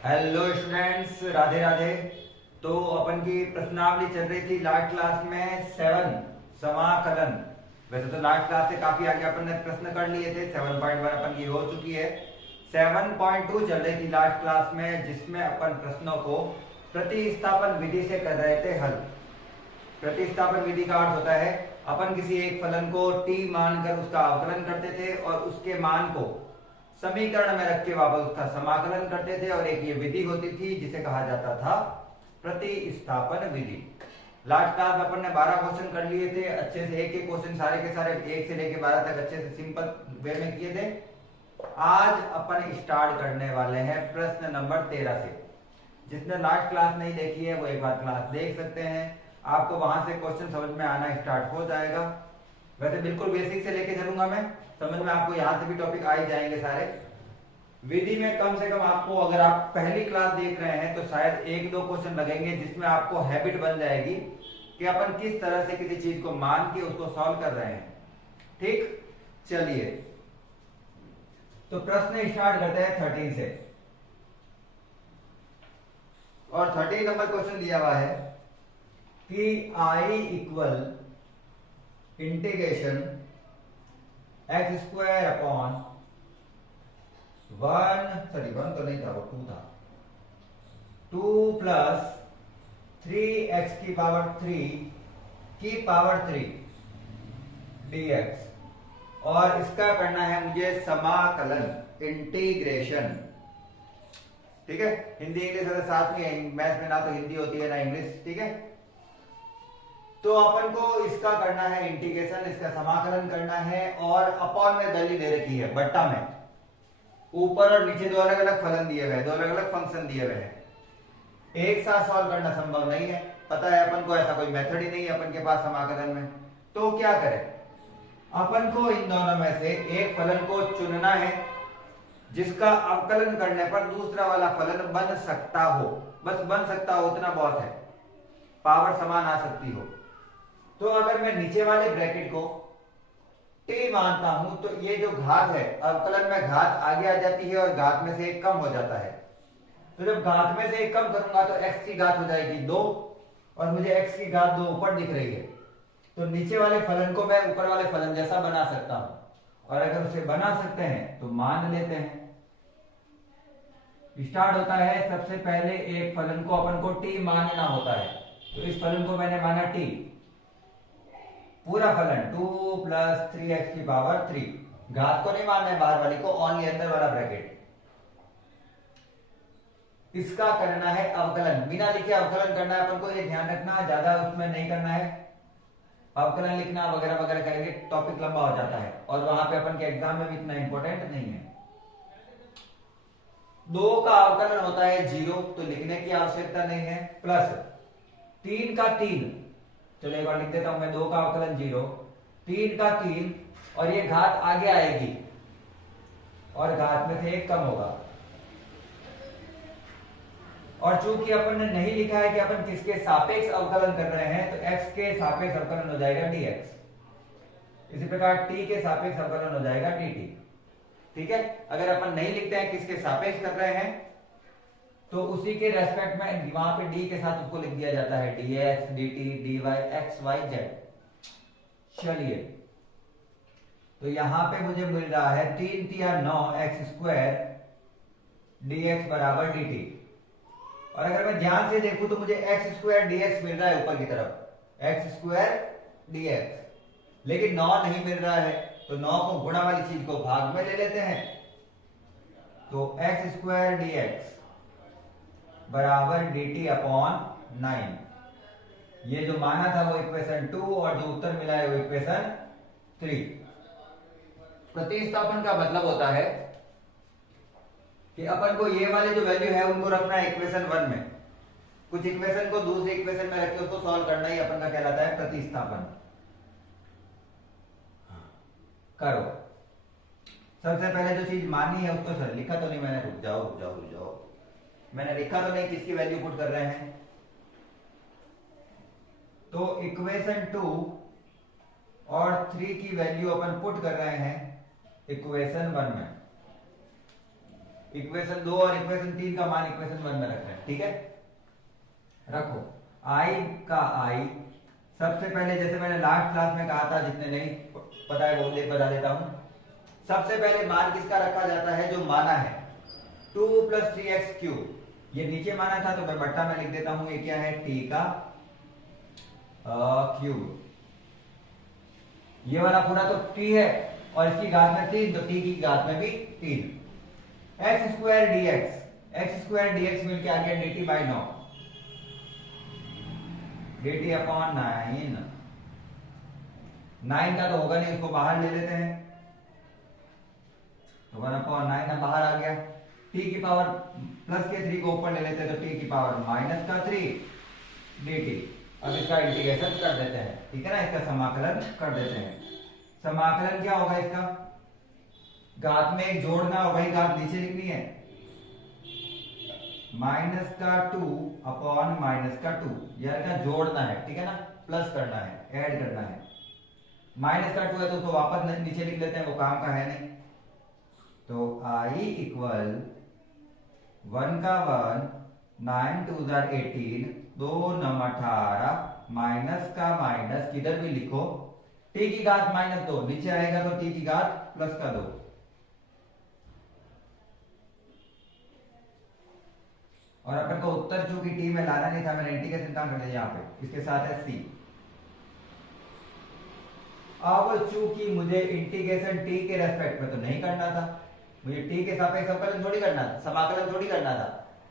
Hello students, Radhe Radhe. तो अपन की प्रश्नावली चल रही थी लास्ट क्लास में 7 समाकलन। वैसे तो लास्ट क्लास से काफी आगे अपन ने प्रश्न कर लिए थे। 7.1 अपन की हो चुकी है। 7.2 चल रही थी लास्ट क्लास में, जिसमें अपन प्रश्नों को प्रतिस्थापन विधि से कर रहे थे हल। प्रतिस्थापन विधि का अर्थ होता है अपन किसी एक फलन को t मानकर उसका अवकलन करते थे और उसके मान को समीकरण में रख के वापस उसका समाकलन करते थे, और एक ये विधि होती थी जिसे कहा जाता था प्रतिस्थापन विधि। लास्ट क्लास में अपन ने 12 क्वेश्चन कर लिए थे अच्छे से। एक एक क्वेश्चन सारे के सारे 1 से लेके 12 तक अच्छे से सिंपल वे में किए थे। आज अपन स्टार्ट करने वाले हैं प्रश्न नंबर 13 से। जिसने लास्ट क्लास नहीं देखी है वो एक बार क्लास देख सकते हैं, आपको वहां से क्वेश्चन समझ में आना स्टार्ट हो जाएगा। वैसे बिल्कुल बेसिक से लेके चलूंगा मैं, समझ में आपको यहां से भी टॉपिक आ ही जाएंगे सारे। विधि में कम से कम आपको, अगर आप पहली क्लास देख रहे हैं तो शायद 1-2 क्वेश्चन लगेंगे जिसमें आपको हैबिट बन जाएगी कि अपन किस तरह से किसी चीज को मान के उसको सॉल्व कर रहे हैं। ठीक, चलिए तो प्रश्न स्टार्ट करते हैं 13 से। और 13 नंबर क्वेश्चन दिया हुआ है कि I equal integration x square upon 1 तो नहीं था, वो 2 था, 2 प्लस 3x की पावर 3 dx, और इसका करना है मुझे समाकलन, इंटीग्रेशन। ठीक है, हिंदी इंग्लिश अगर साथ में है, मैथ में ना तो हिंदी होती है ना इंग्लिश। ठीक है, तो अपन को इसका करना है इंटीग्रेशन, इसका समाकलन करना है, और अपॉन में वैल्यू दे रखी है बट्टा में। ऊपर और नीचे दो अलग अलग फलन दिए हुए हैं, दो अलग अलग फंक्शन दिए हुए हैं। एक साथ सॉल्व करना संभव नहीं है, पता है अपन को, ऐसा कोई मेथड ही नहीं है अपन के पास समाकलन में। तो क्या करें, अपन को इन दोनों में से एक फलन को चुनना है जिसका अवकलन करने पर दूसरा वाला फलन बन सकता हो। बस बन सकता हो उतना बहुत है, पावर समान आ सकती हो। तो अगर मैं नीचे वाले ब्रैकेट को t मानता हूं तो ये जो घात है, अवकलन में घात आगे आ जाती है और घात में से एक कम हो जाता है। तो जब घात में से एक कम करूंगा तो x की घात हो जाएगी 2, और मुझे x की घात 2 ऊपर दिख रही है। तो नीचे वाले फलन को मैं ऊपर वाले फलन जैसा बना सकता हूं, और अगर उसे बना सकते हैं तो मान लेते हैं। स्टार्ट होता है, सबसे पहले एक फलन को अपन को t मानना होता है। तो इस फलन को मैंने माना t, पूरा फलन 2 प्लस 3x की पावर 3। घात को नहीं मानना है बाहर वाली को, ओनली अंदर वाला ब्रैकेट। इसका करना है अवकलन, बिना लिखे अवकलन करना है अपन को, ये ध्यान रखना, ज्यादा उसमें नहीं करना है। अवकलन लिखना वगैरह वगैरह करेंगे टॉपिक लंबा हो जाता है, और वहां पे अपन के एग्जाम में भी इतना इंपॉर्टेंट नहीं है। 2 का अवकलन होता है 0, तो लिखने की आवश्यकता नहीं है। प्लस 3 का 3, चलो एक बार लिख देता हूं मैं, 2 का अवकलन 0, 3 का 3, और ये घात आगे आएगी और घात में से एक कम होगा। और चूंकि अपन ने नहीं लिखा है कि अपन किसके सापेक्ष अवकलन कर रहे हैं, तो x के सापेक्ष अवकलन हो जाएगा dx। इसी प्रकार t के सापेक्ष अवकलन हो जाएगा dt। ठीक है, अगर अपन नहीं लिखते हैं किसके सापेक्ष कर रहे हैं तो उसी के रेस्पेक्ट में वहां पे d के साथ उसको लिख दिया जाता है, dx dt dy x y z। चलिए, तो यहां पे मुझे मिल रहा है 3 तिया 9 x स्क्वायर dx बराबर dt। और अगर मैं ध्यान से देखूं तो मुझे x स्क्वायर dx मिल रहा है ऊपर की तरफ, x स्क्वायर dx, लेकिन 9 नहीं मिल रहा है। तो 9 को गुणा वाली चीज को भाग में ले लेते हैं, तो x स्क्वायर dx बराबर dt अपॉन 9। ये जो माना था वो इक्वेशन 2, और जो उत्तर मिला है वो इक्वेशन 3। प्रतिस्थापन का मतलब होता है कि अपन को ये वाले जो वैल्यू है उनको रखना है इक्वेशन 1 में, कुछ इक्वेशन को दूसरी इक्वेशन में रख के उसको सॉल्व करना ही अपन का कहलाता है प्रतिस्थापन। करो, सबसे पहले जो चीज मानी है उसको, सर लिखा तो नहीं मैंने, रुक जाओ, मैंने लिखा तो नहीं किसकी वैल्यू पुट कर रहे हैं। तो इक्वेशन 2 और 3 की वैल्यू अपन पुट कर रहे हैं इक्वेशन 1 में। इक्वेशन 2 और इक्वेशन 3 का मान इक्वेशन 1 में रखना है, ठीक है। रखो i का i, सबसे पहले जैसे मैंने लास्ट क्लास में कहा था, जितने नहीं पता है वो बता देता हूं। सबसे पहले मान किसका रखा जाता है, जो माना है 2 + 3x क्यूब, ये नीचे माना था तो मैं बट्टा में लिख देता हूं, ये क्या है t का क्यूब। ये वाला पूरा तो t है और इसकी घात में 3, तो t की घात में भी 3। x² dx, x² dx मिलके आ गया dt बाई 9, dt अपॉन 9। 9 का तो होगा नहीं, उसको बाहर ले लेते हैं, तो 1/9 बाहर आ गया। t की पावर प्लस के 3 को ऊपर ले लेते हैं, तो t की पावर -3 dt। अब इसका इंटीग्रेशन कर देते हैं, ठीक है ना, इसका समाकलन कर देते हैं। समाकलन क्या होगा इसका, घात में एक जोड़ना और वही घात नीचे लिखनी है, -2 अपॉन -2, यार का जोड़ना है, ठीक है ना, प्लस करना है, ऐड करना है। -2 है तो उसको वापस नीचे लिख लेते हैं, वो काम का है नहीं। तो i इक्वल 1 का 1, 9 2 18, 2 9 18, माइनस का माइनस किधर भी लिखो, t की घात -2 नीचे आएगा तो t की घात प्लस का 2। और अपन को उत्तर चूंकि t में लाना नहीं था, मैंने इंटीग्रेशन कहां कर दिया, यहाँ पे इसके साथ है c। अब चूंकि मुझे इंटीग्रेशन t के रेस्पेक्ट में तो नहीं करना था, मुझे t के सापेक्ष अवकलन थोड़ी करना था, समाकलन थोड़ी करना था,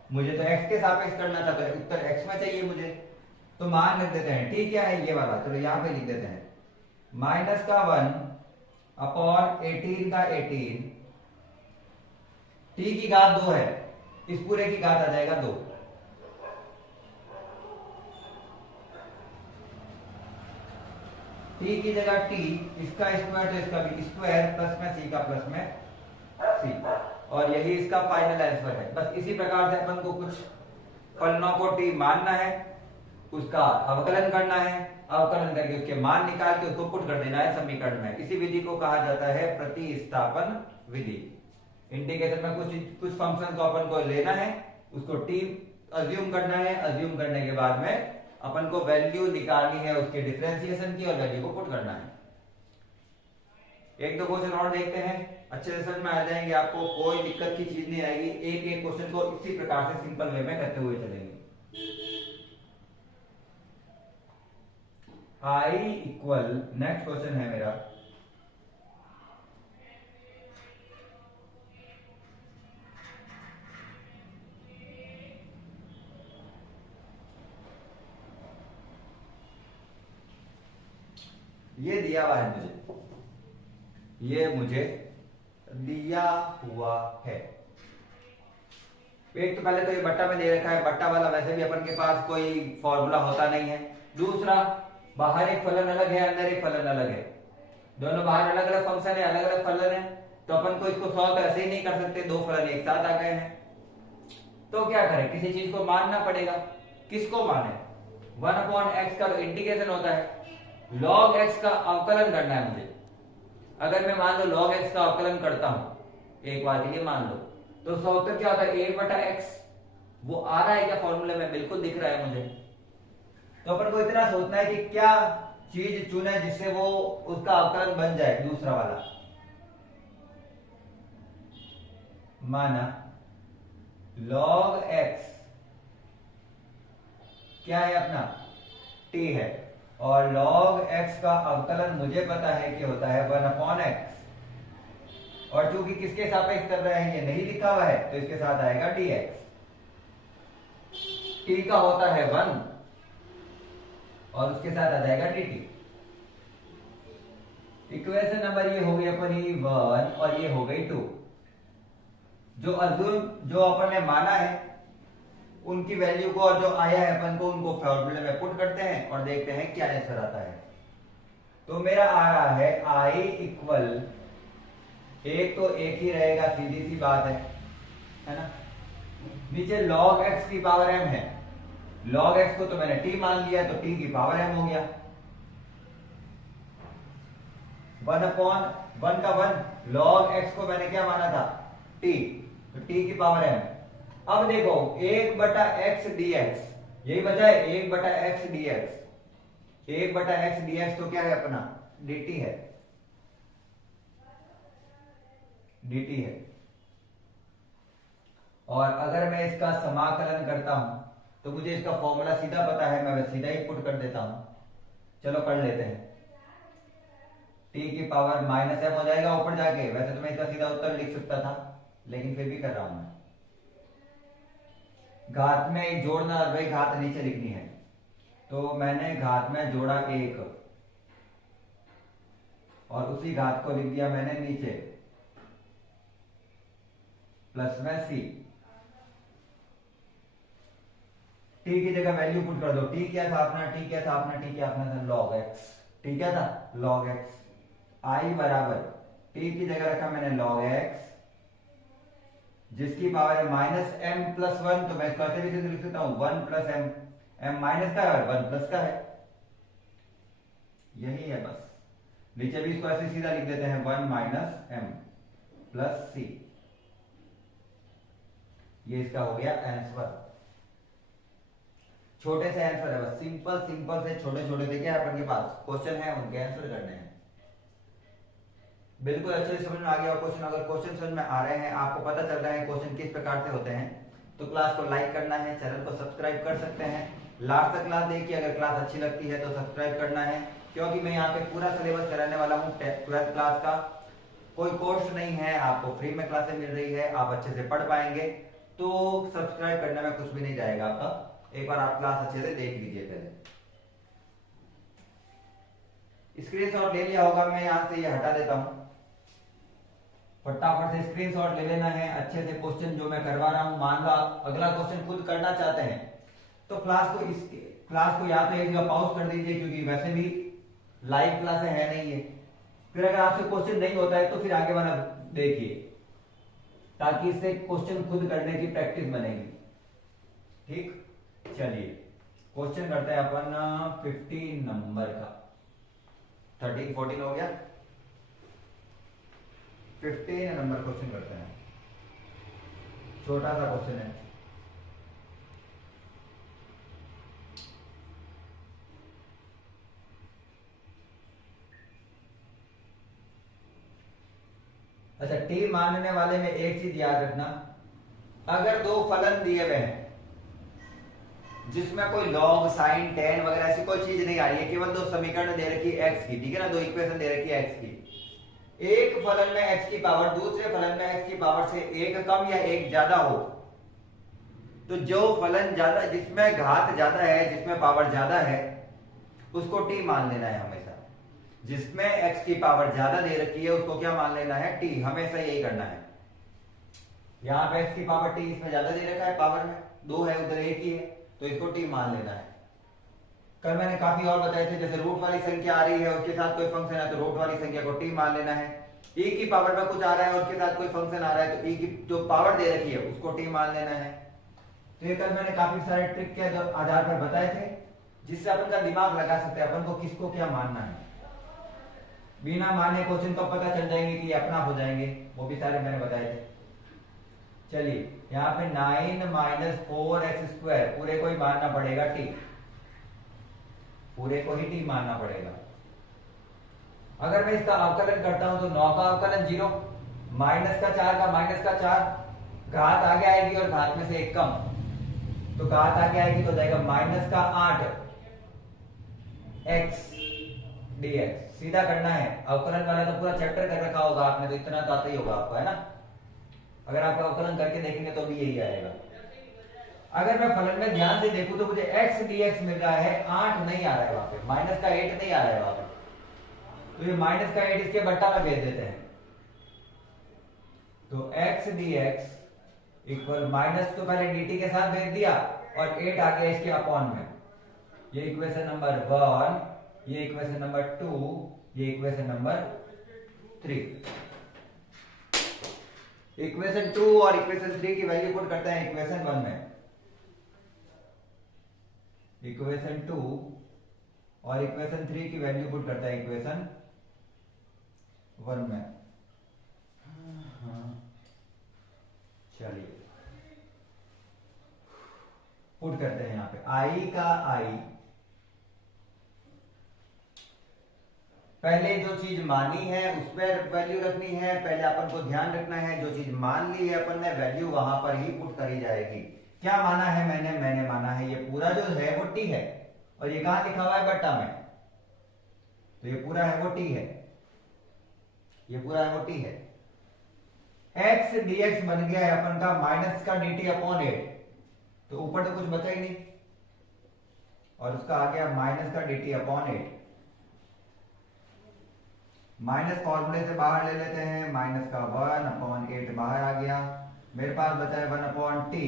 मुझे तो x के सापेक्ष करना था, तो उत्तर x में चाहिए मुझे। तो मान लिख देते हैं, t क्या है ये वाला, चलो यहाँ पे लिख देते हैं, -1 अपॉन 18 का 18, t की घात 2 है, इस पूरे की घात आ जाएगा 2। t की जगह t, इसका स्क्वायर तो इसका भी स्क्वायर, प्लस में c का प्लस में c, और यही इसका फाइनल आंसर है। बस इसी प्रकार से अपन को कुछ फलनों को t मानना है, उसका अवकलन करना है, अवकलन करके उसके मान निकाल के उसको पुट कर देना है समीकरण में। इसी विधि को कहा जाता है प्रतिस्थापन विधि। इंटीग्रेशन में कुछ फंक्शन को अपन को लेना है, उसको t अज्यूम करना है, अज्यूम करने के बाद में अपन को वैल्यू निकालनी है उसके डिफरेंशिएशन की, और वैल्यू को पुट करना है। एक दो क्वेश्चन और देखते हैं, अच्छे से समझ में आ जाएंगे, आपको कोई दिक्कत की चीज नहीं आएगी। एक एक क्वेश्चन को इसी प्रकार से सिंपल वे में करते हुए चलेंगे। i इक्वल, नेक्स्ट क्वेश्चन है मेरा, ये दिया हुआ है मुझे, ये मुझे दिया हुआ है। एक तो पहले तो ये बट्टा में दे रखा है, बट्टा वाला वैसे भी अपन के पास कोई फॉर्मूला होता नहीं है। दूसरा, बाहर एक फलन अलग है, अंदर एक फलन अलग है, दोनों बाहर अलग अलग फंक्शन है, अलग अलग फलन है, तो अपन को इसको सॉल्व ऐसे ही नहीं कर सकते, दो फलन एक साथ आ गए हैं। तो क्या करें, किसी चीज को मानना पड़ेगा। किसको माने, 1/x का तो इंटीग्रेशन होता है, log x का अवकलन करना है मुझे। अगर मैं मान लो log x का अवकलन करता हूं, एक बार के लिए मान लो, तो उसका उत्तर क्या होता है, 1/x। वो आ रहा है क्या फॉर्मूले में, बिल्कुल दिख रहा है मुझे। तो अपन को इतना सोचना है कि क्या चीज चुने जिससे वो उसका अवकलन बन जाए, दूसरा वाला। माना log x क्या है अपना, t है, और log x का अवकलन मुझे पता है कि होता है 1/x, और चूंकि किसके सापेक्ष कर रहे हैं ये नहीं लिखा हुआ है, तो इसके साथ आएगा dx। t का होता है 1 और उसके साथ आ जाएगा dt। इक्वेशन नंबर ये हो गई अपनी 1 और ये हो गई 2। जो अपन ने माना है उनकी वैल्यू को, और जो आया है अपन को, उनको फॉर्मूले में पुट करते हैं और देखते हैं क्या आंसर आता है। तो मेरा आ रहा है i इक्वल, एक तो एक ही रहेगा, सीधी सी बात है ना। नीचे log x की पावर m है, log x को तो मैंने t मान लिया, तो t की पावर m हो गया। 1/1 का 1, log x को मैंने क्या माना था, t, तो टी की पावर m। अब देखो 1/x dx, यही बचा है 1/x dx। 1/x dx तो क्या है अपना dt है, dt है। और अगर मैं इसका समाकलन करता हूं तो मुझे इसका फॉर्मूला सीधा पता है, मैं सीधा ही पुट कर देता हूं। चलो कर लेते हैं। टी की पावर -m हो जाएगा ऊपर जाके। वैसे तो मैं इसका सीधा उत्तर लिख सकता था, लेकिन फिर भी कर रहा हूं मैं। घात में एक जोड़ना और वही घात नीचे लिखनी है, तो मैंने घात में जोड़ा 1 और उसी घात को लिख दिया मैंने नीचे प्लस में c। टी की जगह वैल्यू पुट कर दो। टी क्या था अपना, टी क्या था अपना, टी क्या अपना था log x। टी क्या था log x। आई बराबर टी की जगह रखा मैंने log x जिसकी पावर है -m+1, तो मैं इसको ऐसे भी लिख सकता हूं 1 + m। m माइनस का है और 1 प्लस का है, यही है बस। नीचे भी इसको ऐसे सीधा लिख देते हैं 1 - m + c। ये इसका हो गया आंसर। छोटे से आंसर है बस, सिंपल सिंपल से छोटे छोटे से क्या अपन के पास क्वेश्चन है उनके आंसर करने हैं। बिल्कुल अच्छे से समझ में आ गया क्वेश्चन। अगर क्वेश्चन समझ में आ रहे हैं, आपको पता चल रहा है क्वेश्चन किस प्रकार से होते हैं, तो क्लास को लाइक करना है, चैनल को सब्सक्राइब कर सकते हैं। लास्ट तक क्लास देखिए, अगर क्लास अच्छी लगती है तो सब्सक्राइब करना है, क्योंकि मैं यहाँ पे पूरा सिलेबस कराने वाला हूँ 12th क्लास का। कोई कोर्स नहीं है, आपको फ्री में क्लासें मिल रही है, आप अच्छे से पढ़ पाएंगे, तो सब्सक्राइब करने में कुछ भी नहीं जाएगा आपका। एक बार आप क्लास अच्छे से देख लीजिए। पहले स्क्रीनशॉट ले लिया होगा, मैं यहां से ये हटा देता हूं। फटाफट से स्क्रीनशॉट ले लेना है अच्छे से क्वेश्चन जो मैं करवा रहा हूं। मान लो आप अगला क्वेश्चन खुद करना चाहते हैं तो क्लास को या तो एक जगह पॉज कर दीजिए, क्योंकि वैसे भी लाइव क्लास है नहीं है। फिर अगर आपसे क्वेश्चन नहीं होता है तो फिर आगे वाला देखिए, ताकि इससे क्वेश्चन खुद करने की प्रैक्टिस बनेगी। ठीक, चलिए क्वेश्चन करते हैं अपन 15 नंबर का। 13 14 हो गया, 15 नंबर क्वेश्चन करते हैं। छोटा सा क्वेश्चन है। अच्छा, टी मानने वाले में एक चीज याद रखना, अगर दो फलन दिए हुए हैं जिसमें कोई लॉग साइन टेन वगैरह ऐसी कोई चीज नहीं आ रही है, केवल दो समीकरण दे रखी है x की, ठीक है ना, दो इक्वेशन दे रखी है x की। एक फलन में x की पावर दूसरे फलन में x की पावर से एक कम या एक ज्यादा हो, तो जो फलन ज्यादा, जिसमें घात ज्यादा है, जिसमें पावर ज्यादा है, उसको t मान लेना है हमेशा। जिसमें x की पावर ज्यादा दे रखी है उसको क्या मान लेना है, t। हमेशा यही करना है। यहां पे x की पावर t इसमें ज्यादा दे रखा है, पावर में 2 है, उधर 1 ही है, तो इसको t मान लेना है। कल मैंने काफी और बताए थे, जैसे रूट वाली संख्या आ रही है उसके साथ कोई फंक्शन है तो रूट वाली संख्या को t मान लेना है। e की पावर में कुछ आ रहा है उसके साथ कोई फंक्शन आ रहा है तो e की जो पावर दे रखी है उसको t मान लेना है। तो ये कल मैंने काफी सारे ट्रिक के आधार पर बताए थे, जिससे अपन का दिमाग लगा सकते हैं अपन को किसको क्या मानना है। बिना माने क्वेश्चन को पता चल जाएंगे कि अपना हो जाएंगे, वो भी सारे मैंने बताए थे। चलिए यहाँ पे 9 - 4x² पूरे को ही मानना पड़ेगा t, पूरे को ही t मानना पड़ेगा। अगर मैं इसका अवकलन करता हूं तो 9 का अवकलन 0, -4 का -4, घात आगे आएगी और घात में से एक कम, तो घात आगे आएगी तो जाएगा -8 x dx। सीधा करना है, अवकलन वाला तो पूरा चैप्टर कर रखा होगा आपने, तो इतना तो आता ही होगा आपको, है ना। अगर आप अवकलन करके देखेंगे तो भी यही आएगा। अगर मैं फलन में ध्यान से देखूं तो मुझे x dx मिल रहा है, 8 नहीं आ रहा है वहां पे, -8 नहीं आ रहा है वहां पे, तो ये -8 इसके बट्टा में भेज देते हैं, तो x dx इक्वल माइनस तो पहले dt के साथ भेज दिया और 8 आ गया इसके अपॉन में। ये इक्वेशन नंबर 1, ये इक्वेशन नंबर 2, ये इक्वेशन नंबर 3। इक्वेशन 2 और इक्वेशन 3 की वैल्यू पुट करते हैं इक्वेशन 1 में। इक्वेशन 2 और इक्वेशन 3 की वैल्यू पुट करते हैं इक्वेशन 1 में। चलिए पुट करते हैं यहाँ पे आई का आई, पहले जो चीज मानी है उस पर वैल्यू रखनी है, पहले अपन को ध्यान रखना है जो चीज मान ली है अपन ने वैल्यू वहां पर ही पुट करी जाएगी। क्या माना है मैंने माना है ये पूरा जो है वो टी है, और ये कहां लिखा हुआ है बट्टा में, तो ये पूरा है वो टी है, ये पूरा है वो टी है। एक्स dx बन गया है अपन का माइनस का dt अपॉन 8, तो ऊपर तो कुछ बचा ही नहीं, और उसका आ गया माइनस का dt अपॉन 8। माइनस फॉर्मूले से बाहर ले लेते हैं, माइनस का 1 अपॉन 8 बाहर आ गया, मेरे पास बचा है 1 अपॉन टी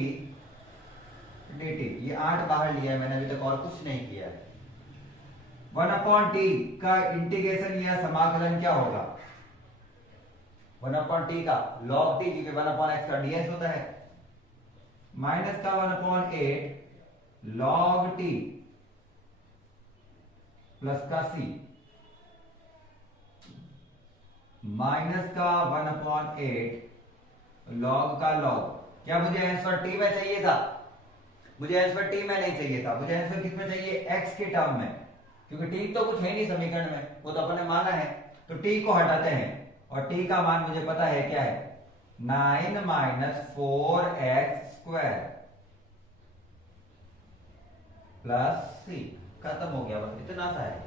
dt, ये 8 बाहर लिया है मैंने, अभी तक और कुछ नहीं किया है। 1 अपॉन टी का इंटीग्रेशन या समाकलन क्या होगा, 1 अपॉन टी का log टी, क्योंकि 1 अपॉन एक्स का ds होता है, माइनस का 1 अपॉन 8 log टी प्लस का c, माइनस का 1 अपॉन 8 log का log। क्या मुझे आंसर टी में चाहिए था, मुझे आंसर टी में नहीं चाहिए था, मुझे आंसर किस में चाहिए, एक्स के टर्म में, क्योंकि टी तो कुछ है नहीं समीकरण में, वो तो अपन ने माना है, तो टी को हटाते हैं, और टी का मान मुझे पता है क्या है, 9 माइनस 4x स्क्वायर प्लस सी, खत्म हो गया, बस इतना सा है।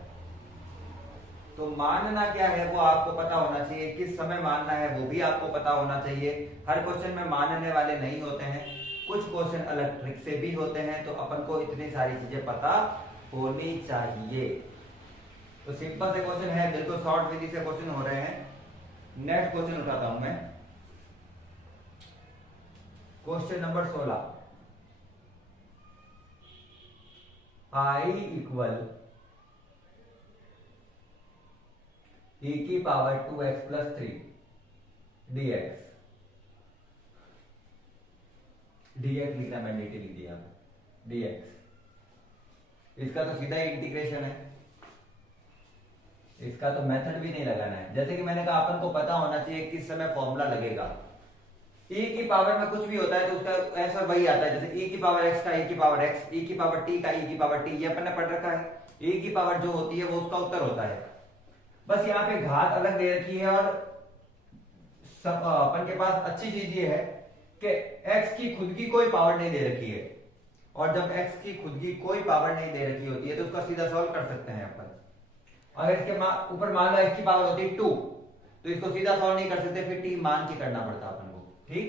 तो मानना क्या है वो आपको पता होना चाहिए, किस समय मानना है वो भी आपको पता होना चाहिए। हर क्वेश्चन में मानने वाले नहीं होते हैं, कुछ क्वेश्चन अलग ट्रिक से भी होते हैं, तो अपन को इतनी सारी चीजें पता होनी चाहिए। तो सिंपल से क्वेश्चन है, बिल्कुल शॉर्ट विधि से क्वेश्चन हो रहे हैं। नेक्स्ट क्वेश्चन उठाता हूं मैं, question number 16, I equal e की power 2x plus 3 dx, dx लिखना, मैंने dt लिख दिया dx, इसका तो सीधा ही इंटीग्रेशन है, इसका तो मेथड भी नहीं लगाना है। जैसे कि मैंने कहा अपन को पता होना चाहिए किस समय फॉर्मूला लगेगा। e की पावर में कुछ भी होता है तो उसका आंसर वही आता है, जैसे e की पावर x का e की पावर x, e की पावर t का e की पावर t, ये अपन ने पढ़ रखा है। e की पावर जो होती है वो उसका उत्तर होता है, बस यहाँ पे घात अलग दे रखी है, और सब अपन के पास अच्छी चीज ये है कि x की खुद की कोई पावर नहीं दे रखी है, और जब x की खुद की कोई पावर नहीं दे रखी होती है तो उसका सीधा सॉल्व कर सकते हैं अपन। अगर इसके ऊपर मान लो x की पावर होती है 2, तो इसको सीधा सॉल्व नहीं कर सकते, फिर t मान के करना पड़ता अपन को, ठीक।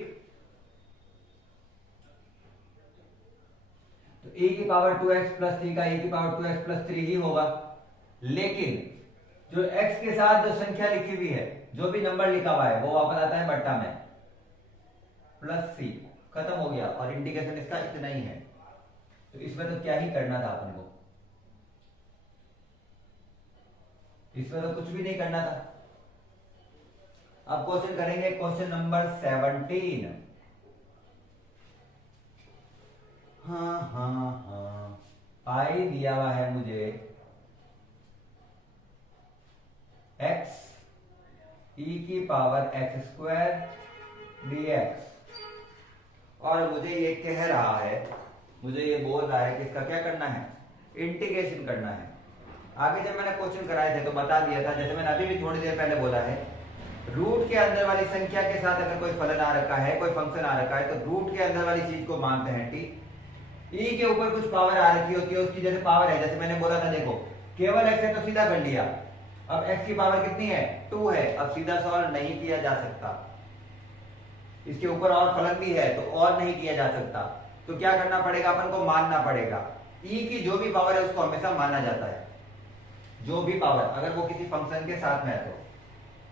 तो e की पावर 2x प्लस 3 का e की पावर 2x प्लस 3 ही होगा, लेकिन जो x के साथ जो संख्या लिखी हुई है, जो भी नंबर लिखा हुआ है वो वापस आता है बट्टा में, प्लस सी, खत्म हो गया, और इंटीग्रेशन इसका इतना ही है। तो इसमें तो क्या ही करना था अपन को, इसमें तो कुछ भी नहीं करना था। अब क्वेश्चन करेंगे, क्वेश्चन नंबर 17। हाँ, पाई दिया हुआ है मुझे x e की पावर x स्क्वायर dx, और मुझे ये कह रहा है, मुझे ये बोल रहा है कि इसका क्या करना है, इंटीग्रेशन करना है। आगे जब मैंने क्वेश्चन कराए थे तो बता दिया था, जैसे मैंने अभी भी थोड़ी देर पहले बोला है, रूट के अंदर वाली संख्या के साथ अगर कोई फलन आ रखा है, कोई फंक्शन आ रखा है, तो रूट के अंदर वाली चीज को मानते हैं टी। e के ऊपर कुछ पावर आ रखी होती है, उसकी जैसे पावर है, जैसे मैंने बोला था, देखो केवल x है तो सीधा कर लिया, अब x की पावर कितनी है, 2 है, अब सीधा सॉल्व नहीं किया जा सकता, इसके ऊपर और फलन भी है तो और नहीं किया जा सकता, तो क्या करना पड़ेगा, अपन को मानना पड़ेगा। e की जो भी पावर है उसको हमेशा माना जाता है, जो भी पावर, अगर वो किसी फंक्शन के साथ में है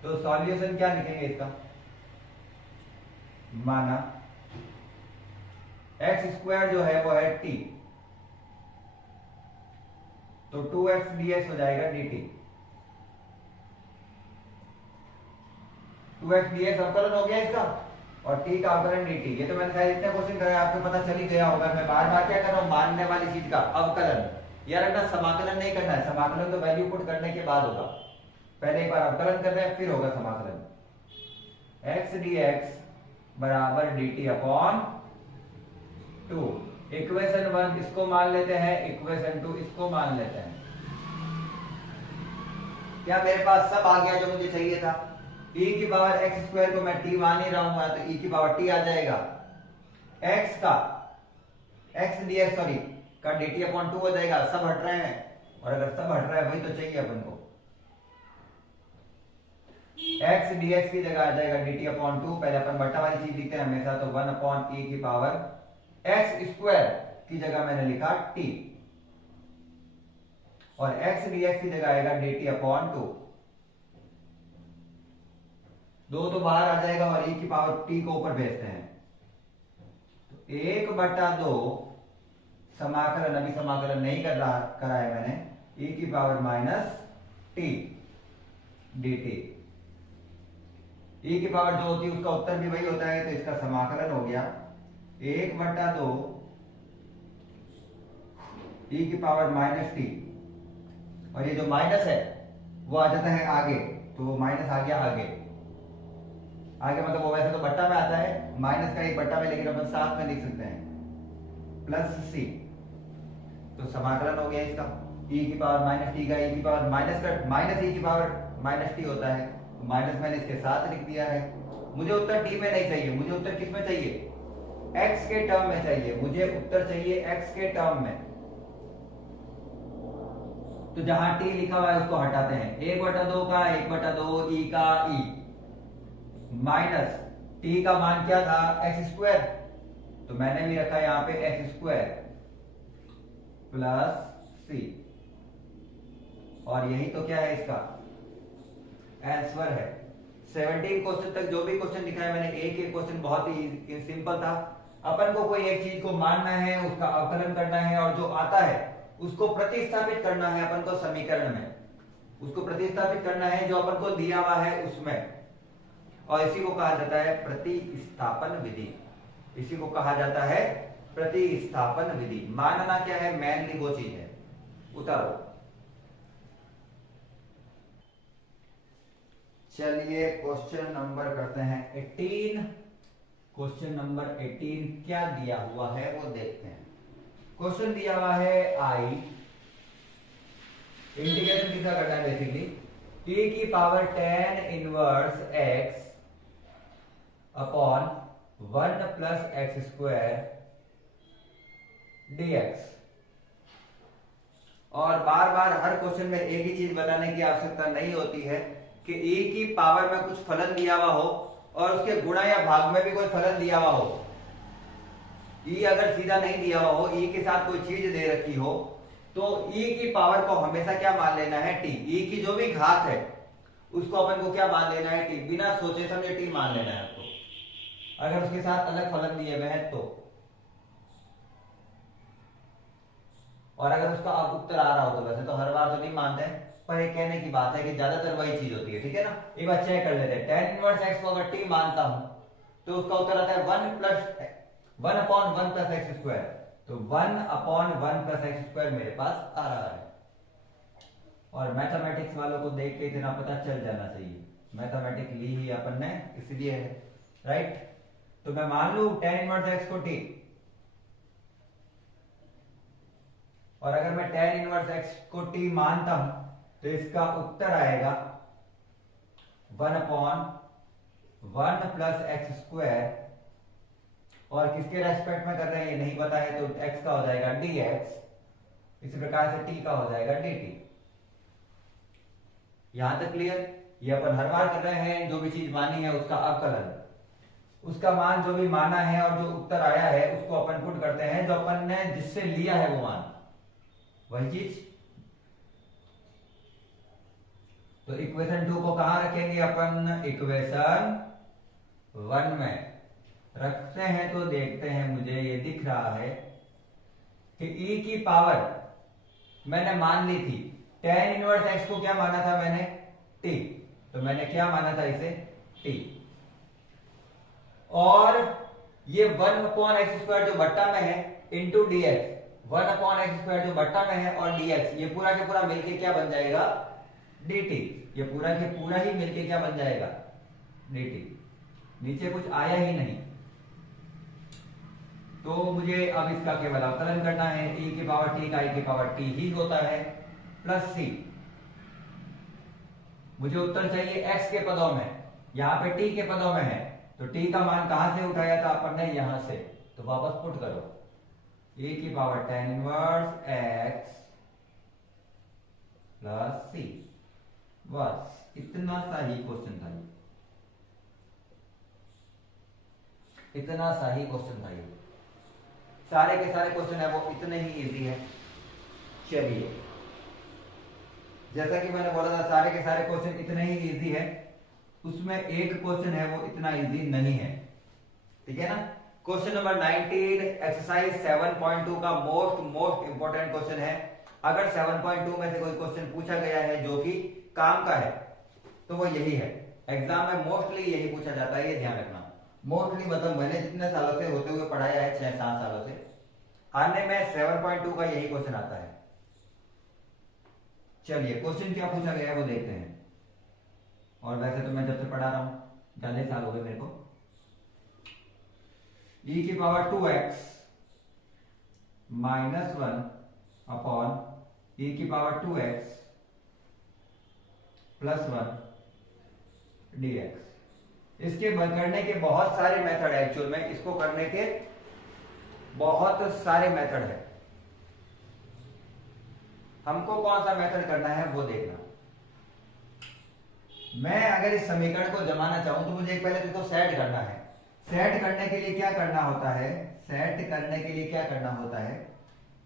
तो सॉल्यूशन क्या लिखेंगे इसका, माना x स्क्वायर जो है वो है t, तो 2x dx हो जाएगा dt, 2x dx अवकलन हो गया इसका, और t का अवकलन dt। ये तो मैंने शायद इतने क्वेश्चन कराए, आपको पता चल ही गया होगा। मैं बार बार क्या कर रहा हूं, मानने वाली चीज का अवकलन, यार अपना समाकलन नहीं करना है, समाकलन तो वैल्यू पुट करने के बाद होगा, पहले एक बार अवकलन कर रहे हैं फिर होगा समाकलन। x dx बराबर dt अपॉन 2। इक्वेशन 1 इसको मान लेते हैं, इक्वेशन 2 इसको मान लेते हैं। क्या मेरे पास सब आ गया जो मुझे चाहिए था? e की पावर x स्क्वायर को मैं t मान ही रहा हूं, तो e की पावर t आ जाएगा। x का x dx सॉरी का dt अपॉन 2 हो जाएगा। सब हट रहे हैं, और अगर सब हट रहा है वही तो चाहिए अपन को। x dx की जगह आ जाएगा dt अपॉन 2। पहले अपन बटा वाली चीज लिखते हैं हमेशा, तो 1 अपॉन e की पावर x स्क्वायर की जगह मैंने लिखा t, और x dx की जगह आएगा dt अपॉन 2। दो तो बाहर आ जाएगा और e की पावर t को ऊपर भेजते हैं, तो 1/2 समाकलन, अभी समाकलन नहीं करा है मैंने, e की power minus t dt। e की पावर जो होती है उसका उत्तर भी वही होता है, तो इसका समाकलन हो गया 1/2 e की पावर माइनस t, और ये जो माइनस है वो आ जाता है आगे, तो माइनस आ गया आगे। आगे मतलब वो वैसे तो बट्टा में आता है, माइनस का एक बट्टा में, लेकिन अपन साथ में लिख सकते हैं प्लस c। तो समाकलन हो गया इसका, e की पावर माइनस t का e की पावर माइनस e की पावर माइनस t होता है, तो माइनस मैंने इसके साथ लिख दिया है। मुझे उत्तर t में नहीं चाहिए, मुझे उत्तर किस में चाहिए? x के टर्म में चाहिए, मुझे उत्तर चाहिए x के टर्म में। तो जहां t लिखा हुआ है उसको हटाते हैं, 1/2 का 1/2 e का e माइनस t का मान क्या था? x स्क्वायर, तो मैंने भी रखा यहां पे x स्क्वायर प्लस c, और यही तो क्या है इसका आंसर है। 17 क्वेश्चन तक जो भी क्वेश्चन लिखा है मैंने, एक एक क्वेश्चन बहुत ही सिंपल था। अपन को कोई एक चीज को मानना है, उसका अवकलन करना है, और जो आता है उसको प्रतिस्थापित करना है अपन को समीकरण में, उसको प्रतिस्थापित करना है जो अपन को दिया हुआ है उसमें, और इसी को कहा जाता है प्रतिस्थापन विधि। इसी को कहा जाता है प्रतिस्थापन विधि। मानना क्या है? मेनली वो चीज है। उतारो। चलिए क्वेश्चन नंबर करते हैं 18। क्वेश्चन नंबर 18 क्या दिया हुआ है वो देखते हैं। क्वेश्चन दिया हुआ है आई, इंटीग्रेशन किसका करना है बेसिकली, t की power tan inverse x upon 1 plus x square dx। और बार बार हर क्वेश्चन में एक ही चीज बताने की आवश्यकता नहीं होती है कि e की पावर में कुछ फलन दिया हुआ हो और उसके गुणा या भाग में भी कोई फलन दिया हुआ हो। e अगर सीधा नहीं दिया हुआ हो, e के साथ कोई चीज दे रखी हो, तो e की पावर को हमेशा क्या मान लेना है? t। e की जो भी घात है उसको अपन को क्या मान लेना है? t। बिना सोचे समझे t मान लेना है आपको, अगर उसके साथ अलग फलन दिए हुए हैं तो। और अगर उसका अब उत्तर आ रहा हो तो वैसे तो हर बार तो नहीं मानते, पर ये कहने की बात है कि ज्यादातर वही चीज होती है, ठीक है ना। एक बार चेक कर लेते हैं, tan इनवर्स x को अगर t मानता हूं तो उसका उत्तर आता है 1 अपॉन 1 प्लस एक्स स्क्वायर। तो 1 अपॉन 1 प्लस एक्स स्क्वायर मेरे पास आ रहा है। और मैथमेटिक्स वालों को देख के इतना पता चल जाना चाहिए, मैथमेटिक्स ली ही अपन ने इसलिए है, राइट। तो मैं मान लू tan इनवर्स x को t, और अगर मैं tan इनवर्स x को t मानता हूं तो इसका उत्तर आएगा 1 अपॉन 1 प्लस एक्स स्क्वायर, और किसके रेस्पेक्ट में कर रहे हैं ये नहीं पता है, तो x का हो जाएगा dx, इसी प्रकार से t का हो जाएगा dt। यहां तक क्लियर? ये अपन हर बार कर रहे हैं, जो भी चीज मानी है उसका अवकलन, उसका मान जो भी माना है और जो उत्तर आया है उसको अपन पुट करते हैं, जो अपन ने जिससे लिया है वो मान, वही चीज। तो इक्वेशन 2 को कहां रखेंगे अपन? इक्वेशन 1 में रखते हैं। तो देखते हैं, मुझे ये दिख रहा है कि e की पावर मैंने मान ली थी, tan इनवर्स x को क्या माना था मैंने? t। तो मैंने क्या माना था इसे? t। और ये 1 अपॉन एक्स स्क्वायर जो बट्टा में है into dx, 1 upon x square जो बट्टा में है और dx, ये पूरा के पूरा मिलके क्या बन जाएगा? dt। ये पूरा के पूरा ही मिलके क्या बन जाएगा? dt। नीचे कुछ आया ही नहीं, तो मुझे अब इसका केवल अवकलन करना है। e की पावर t का e की पावर t ही होता है प्लस c। मुझे उत्तर चाहिए x के पदों में, यहाँ पे t के पदों में है, तो t का मान कहां से उठाया था अपन ने, यहां से, तो वापस पुट करो e की power tan inverse x plus c। बस इतना सा ही क्वेश्चन था, इतना सा ही क्वेश्चन था ये। सारे के सारे क्वेश्चन है वो इतने ही इजी है। चलिए, जैसा कि मैंने बोला था सारे के सारे क्वेश्चन इतने ही इजी है, उसमें एक क्वेश्चन है वो इतना इजी नहीं है, ठीक है ना। क्वेश्चन नंबर 19 एक्सरसाइज 7.2 का मोस्ट इंपॉर्टेंट क्वेश्चन है। अगर 7.2 में से कोई क्वेश्चन पूछा गया है जो कि काम का है तो वो यही है। एग्जाम में मोस्टली यही पूछा जाता है, ये ध्यान रखना। मोस्टली मतलब मैंने जितने सालों से होते हुए पढ़ाया है, 6-7 सालों से, आने में 7.2 का यही क्वेश्चन आता है। चलिए, क्वेश्चन क्या पूछा गया है वो देखते हैं। और वैसे तो मैं जब से पढ़ा रहा हूं, ज्यादा साल हो गए मेरे को। e की power 2x minus 1 upon e की पावर 2x प्लस 1 dx। इसके करने के बहुत सारे मेथड है, एक्चुअल में इसको करने के बहुत सारे मेथड है। हमको कौन सा मेथड करना है वो देखना। मैं अगर इस समीकरण को जमाना चाहूं तो मुझे पहले इसको सेट करना है। सेट करने के लिए क्या करना होता है, सेट करने के लिए क्या करना होता है,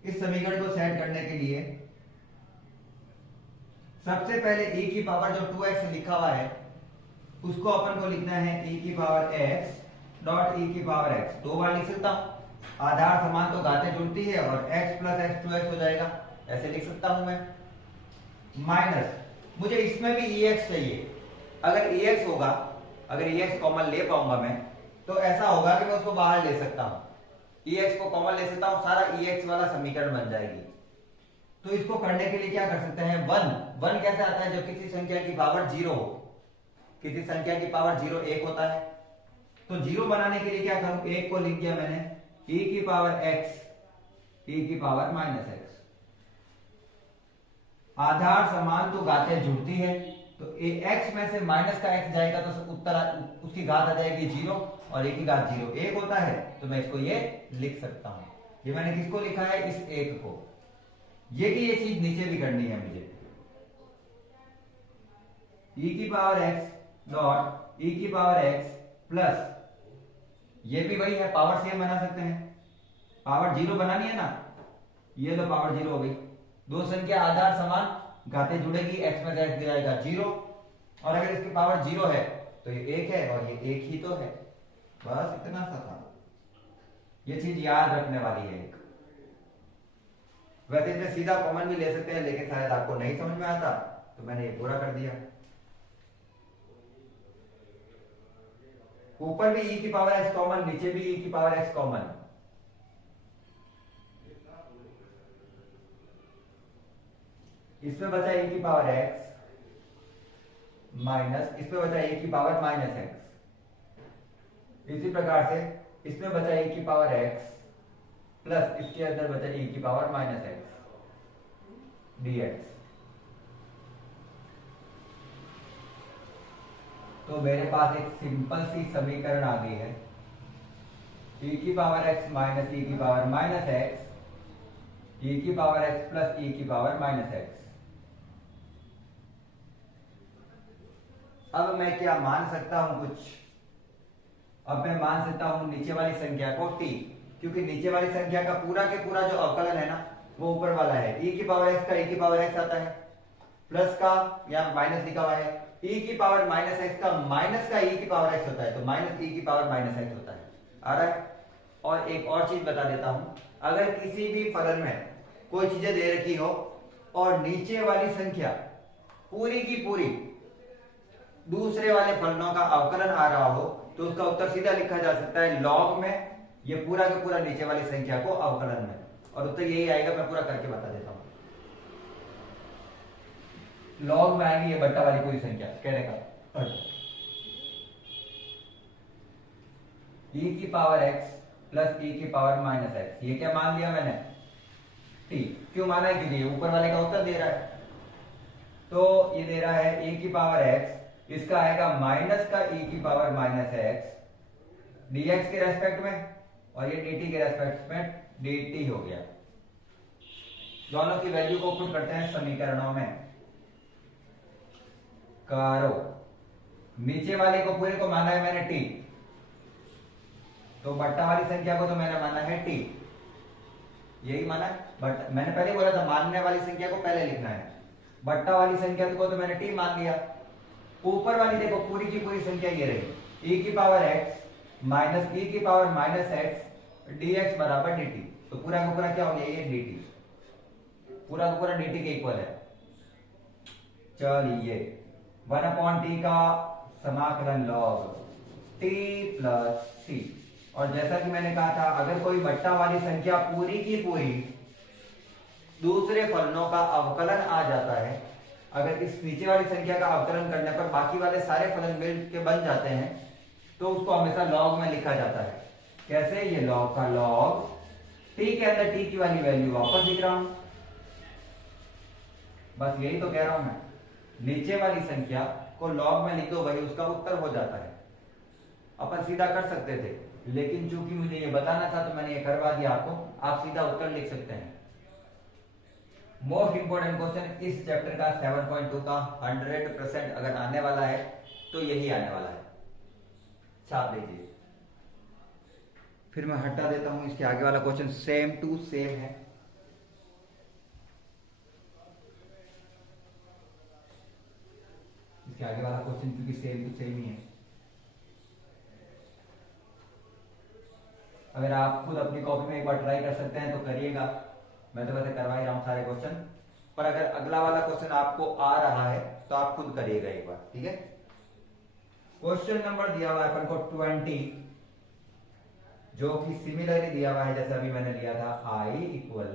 इस समीकरण को सेट करने के लिए सबसे पहले e की पावर जो 2x लिखा हुआ है उसको अपन को लिखना है e की पावर x डॉट e की पावर x। दो बार लिख सकता हूं, आधार समान तो घातें जुड़ती है और x प्लस x 2x हो जाएगा, ऐसे लिख सकता हूं मैं। माइनस, मुझे इसमें भी ex चाहिए। अगर ex होगा, अगर ex कॉमन ले पाऊंगा मैं, तो ऐसा होगा कि मैं उसको बाहर ले सकता हूं, ex को कॉमन ले सकता हूं, सारा ex वाला समीकरण बन जाएगी। तो इसको करने के लिए क्या कर सकते हैं, 1 कैसे आता है, जब किसी संख्या की पावर 0 हो। किसी संख्या की पावर 0 1 होता है, तो 0 बनाने के लिए क्या करूं, 1 को लिख दिया मैंने e की पावर x e की पावर माइनस x। आधार समान तो घातें जुड़ती है, तो x में से माइनस का x जाएगा तो उत्तर उसकी घात आ जाएगी 0 और a की घात 0 1 होता है, तो मैं इसको ये लिख सकता हूं। ये मैंने किसको लिखा है, इस 1 को। ये कि ये चीज नीचे भी करनी है मुझे, e की पावर x डॉट e की पावर x प्लस, ये भी वही है, पावर सेम बना सकते हैं, पावर 0 बनानी है ना, ये लो पावर 0 हो गई। दो संख्या आधार समान घातें जुड़ेगी, x में x जाएगा 0, और अगर इसकी पावर 0 है तो ये 1 है और ये 1 ही तो है। बस इतना सा था, ये चीज याद रखने वाली है एक। वैसे इसमें सीधा कॉमन भी ले सकते हैं, लेकिन शायद आपको नहीं समझ में आता तो मैंने ये पूरा कर दिया। ऊपर भी e की पावर x कॉमन, नीचे भी e की पावर x कॉमन। इसमें बचा e की पावर x माइनस, इसमें बचा e की पावर माइनस x। इसी प्रकार से इसमें बचा e की पावर x प्लस इसके अंदर बचा e की पावर माइनस x dx। तो मेरे पास एक सिंपल सी समीकरण आ गई है, e की पावर x माइनस e की पावर माइनस x, e की पावर x प्लस e की पावर माइनस x। अब मैं क्या मान सकता हूं कुछ, अब मैं मान सकता हूं नीचे वाली संख्या को t, क्योंकि नीचे वाली संख्या का पूरा के पूरा जो अवकलन है ना वो ऊपर वाला है। e की पावर x का e की पावर x आता है, प्लस का या माइनस लिखा हुआ है, e की पावर माइनस x का माइनस का e की पावर x होता है, तो माइनस e की पावर माइनस x होता है। आ रहा है। और एक और चीज बता देता हूं, अगर किसी भी फलन में कोई चीजें दे रखी हो और नीचे वाली संख्या पूरी की पूरी दूसरे वाले फलनों का अवकलन आ रहा हो, तो उसका उत्तर सीधा लिखा जा सकता है लॉग में ये पूरा का पूरा नीचे वाली संख्या को अवकलन में, और उत्तर यही आएगा। मैं पूरा करके बता देता हूं। लॉग में आएगी ये बट्टा वाली पूरी संख्या, कहने का e की पावर x प्लस e की पावर माइनस एक्स। ये क्या मान लिया मैंने? t। क्यों माना है? क्योंकि ये ऊपर वाले का उत्तर दे रहा है। तो ये दे रहा है e की पावर x, इसका आएगा माइनस का e की पावर माइनस एक्स dx के रेस्पेक्ट में, और ये dt के रेस्पेक्ट में dt हो गया। दोनों की वैल्यू को पुट करते हैं समीकरणों में। करो, नीचे वाले को पूरे को माना है मैंने t, तो बट्टा वाली संख्या को तो मैंने माना है t, यही माना है। बट मैंने पहले बोला था मानने वाली संख्या को पहले लिखना है, बट्टा वाली संख्या को तो मैंने t मान लिया। ऊपर वाली देखो पूरी की पूरी संख्या ये रही e की पावर x माइनस e की पावर माइनस एक्स dx बराबर dt। तो पूरा का पूरा क्या हो गया? ये dt, पूरा का पूरा dt के इक्वल है। चलिए 1/t का समाकलन log t प्लस c। और जैसा कि मैंने कहा था, अगर कोई बट्टा वाली संख्या पूरी की पूरी दूसरे फलनों का अवकलन आ जाता है, अगर इस नीचे वाली संख्या का अवकलन करने पर बाकी वाले सारे फलन मिल के बन जाते हैं, तो उसको हमेशा लॉग में लिखा जाता है। कैसे? ये लॉग का लॉग, t के अंदर t की वाली वैल्यू वापस लिख रहा हूं। बस यही तो कह रहा हूं मैं, नीचे वाली संख्या को लॉग में लिख दो, वही उसका उत्तर हो जाता है। अपन सीधा कर सकते थे, लेकिन चूंकि मुझे ये बताना था तो मैंने ये करवा दिया आपको। आप सीधा उत्तर लिख सकते हैं। मोस्ट इंपोर्टेंट क्वेश्चन इस चैप्टर का 7.2 का 100% अगर आने वाला है तो यही आने वाला है। छाप लीजिए। फिर मैं हटा देता हूं, इसके आगे वाला क्वेश्चन सेम टू सेम है। इसके आगे वाला क्वेश्चन क्योंकि सेम टू सेम ही है। अगर आप खुद अपनी कॉपी में एक बार ट्राई कर सकते हैं तो करिएगा। मैं तो वैसे करवा ही रहा हूं सारे क्वेश्चन, पर अगर अगला वाला क्वेश्चन आपको आ रहा है तो आप खुद करिएगा एक बार, ठीक है। क्वेश्चन नंबर दिया हुआ है अपन को 20, जो कि सिमिलरली दिया हुआ है जैसे अभी मैंने लिया था, i इक्वल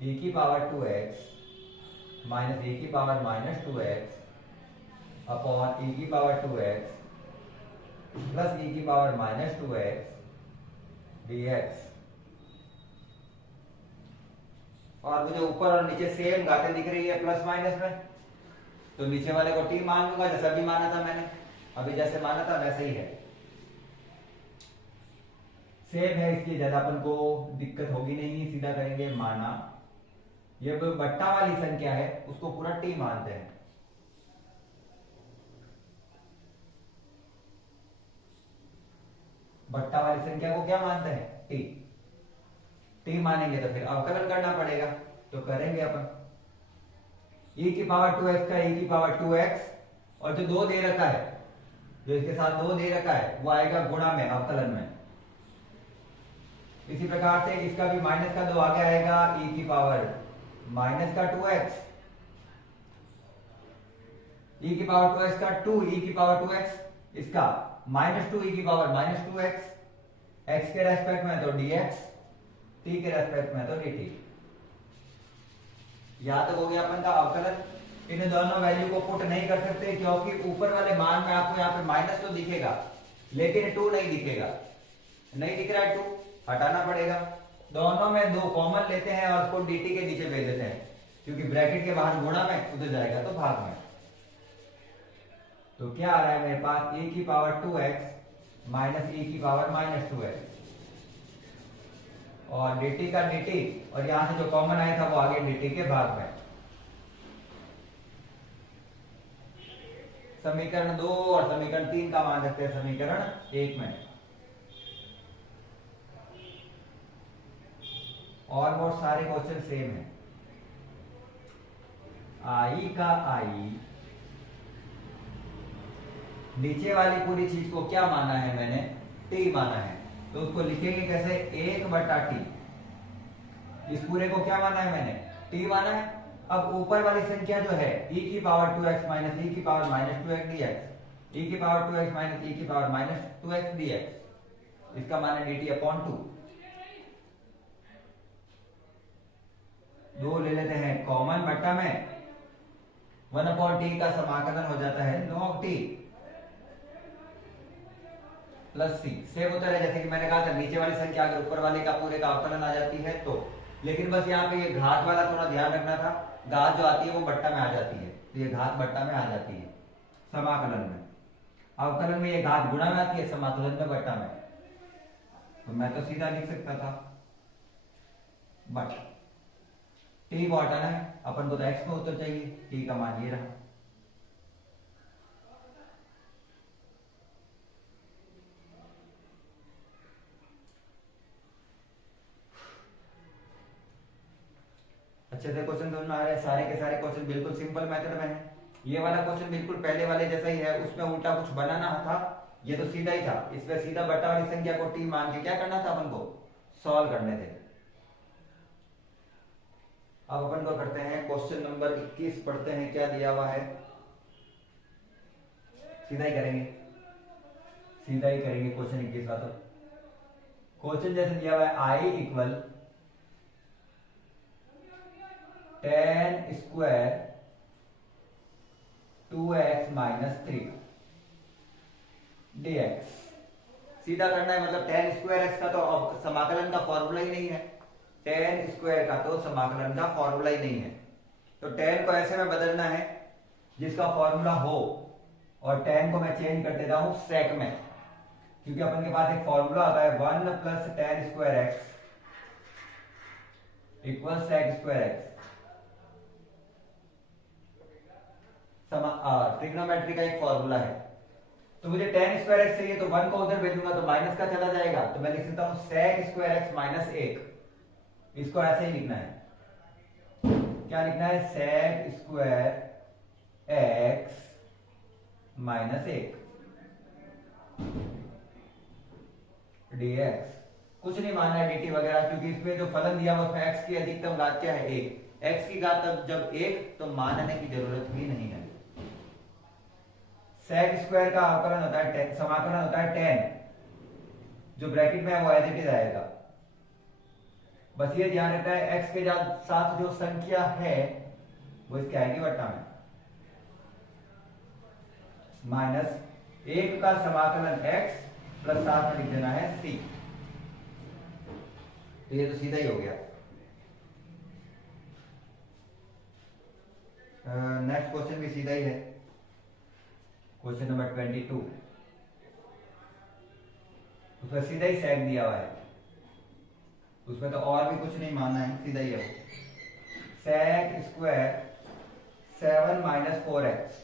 e की पावर 2x माइनस e की power minus 2x upon e की पावर 2x प्लस e की पावर माइनस 2x dx। और मुझे ऊपर और नीचे सेम घातें दिख रही है प्लस माइनस में, तो नीचे वाले को t मान लूंगा जैसा अभी माना था मैंने, अभी जैसे माना था वैसे ही है, सेम है, इसलिए ज्यादा अपन को दिक्कत होगी नहीं। सीधा करेंगे माना ये बट्टा वाली संख्या है उसको पूरा t मानते हैं। बट्टा वाली संख्या को क्या मानते हैं? t मानेंगे तो फिर अवकलन करना पड़ेगा, तो करेंगे अपन। e की पावर 2x का e की पावर 2x, और जो 2 दे रखा है, जो इसके साथ 2 दे रखा है वो आएगा गुणा में, अवकलन में। इसी प्रकार से इसका भी माइनस का 2 आगे आएगा, e की पावर माइनस का 2x, e की पावर 2x का 2 e की पावर 2x, इसका माइनस 2 e की पावर माइनस 2x, x के रेस्पेक्ट में तो dx, t के रेस्पेक्ट में तो dt। यहां तक हो गया अपन का अवकलन। इन दोनों वैल्यू को पुट नहीं कर सकते क्योंकि ऊपर वाले मान में आपको यहाँ पे माइनस तो दिखेगा लेकिन 2 नहीं दिखेगा, नहीं दिख रहा है 2, हटाना पड़ेगा। दोनों में 2 कॉमन लेते हैं और उसको dt के नीचे भेज देते हैं, क्योंकि ब्रैकेट के बाहर गुणा में, उधर जाएगा तो भाग में। तो क्या आ रहा है मेरे पास? e की पावर 2x माइनस e की पावर माइनस 2x और dt का dt, और यहां से जो कॉमन आया था वो आगे dt के भाग में। समीकरण 2 और समीकरण 3 का मान रखते हैं समीकरण 1 में। ऑलमोस्ट सारे क्वेश्चन सेम है। i का i, नीचे वाली पूरी चीज को क्या माना है मैंने? t माना है, तो उसको लिखेंगे कैसे? 1/t। इस पूरे को क्या माना है मैंने? t माना है। अब ऊपर वाली संख्या जो है e की पावर 2x माइनस e की power minus 2x dx, e की पावर 2x माइनस e की पावर माइनस 2x dx, इसका मान है dt अपॉन 2। 2 ले लेते हैं कॉमन, बट्टा में 1/t का समाकलन हो जाता है log t। प्लस सी। सेम उत्तर है जैसे कि मैंने कहा था, नीचे वाली संख्या अगर ऊपर वाले का पूरे का अवकलन आ जाती है तो। लेकिन बस यहाँ पे ये घात वाला थोड़ा ध्यान रखना था, घात जो आती है वो बट्टा में आ जाती है, तो ये घात बट्टा में आ जाती है समाकलन में। अवकलन में ये घात गुणा में आती है, समाकलन में बट्टा में। तो मैं तो सीधा लिख सकता था, बट टी को हटाना है अपन को, तो एक्स में उत्तर चाहिए, टी का मान ये रहा। अच्छे से क्वेश्चन समझ में आ रहे हैं? सारे के सारे क्वेश्चन बिल्कुल सिंपल मेथड में है। ये वाला क्वेश्चन बिल्कुल पहले वाले जैसा ही है, उसमें उल्टा कुछ बनाना था, ये तो सीधा ही था। इसमें सीधा बट्टा वाली संख्या को टी मान के क्या करना था, अपन को सॉल्व करने थे। अब अपन को करते हैं क्वेश्चन नंबर 21, पढ़ते हैं क्या दिया हुआ है। सीधा ही करेंगे, सीधा ही करेंगे क्वेश्चन 21 का। तो क्वेश्चन जैसे दिया हुआ है, I equal tan square 2x minus 3 dx। सीधा करना है, मतलब tan स्क्वायर x का तो समाकलन का फॉर्मूला ही नहीं है, tan स्क्वायर का तो समाकलन का फॉर्मूला ही नहीं है। तो tan को ऐसे में बदलना है जिसका फॉर्मूला हो, और tan को मैं चेंज कर देता हूं sec में, क्योंकि अपन के पास एक फॉर्मूला आता है 1 plus tan square x equal sec square x। Trigonometry का एक फॉर्मूला है। तो मुझे tan स्क्वायर एक्स चाहिए, तो 1 को उधर भेजूंगा तो माइनस का चला जाएगा, तो मैं लिख सकता हूं sec स्क्वायर एक्स माइनस 1। इसको ऐसे ही लिखना है, क्या लिखना है, sec square x minus 1 dx। कुछ नहीं मानना है dt वगैरह, क्योंकि इसमें जो फलन दिया हुआ उसमें x की अधिकतम घात क्या है, 1। x की घात जब 1, तो मानने की जरूरत भी नहीं है। sec स्क्वायर का अवकलन होता है, समाकलन होता है tan, जो ब्रैकेट में है वो एज इट इज आएगा। बस ये ध्यान रखना है, x के साथ जो संख्या है वो इसके आएगी बट्टा में, माइनस 1 का समाकलन x प्लस साथ में लिख देना है c। तो ये तो सीधा ही हो गया। नेक्स्ट क्वेश्चन भी सीधा ही है, क्वेश्चन नंबर 22। उसमें सीधा ही सेक दिया हुआ है, उसमें तो और भी कुछ नहीं मानना है, सीधा ही है। सेक स्क्वायर 7 माइनस 4x,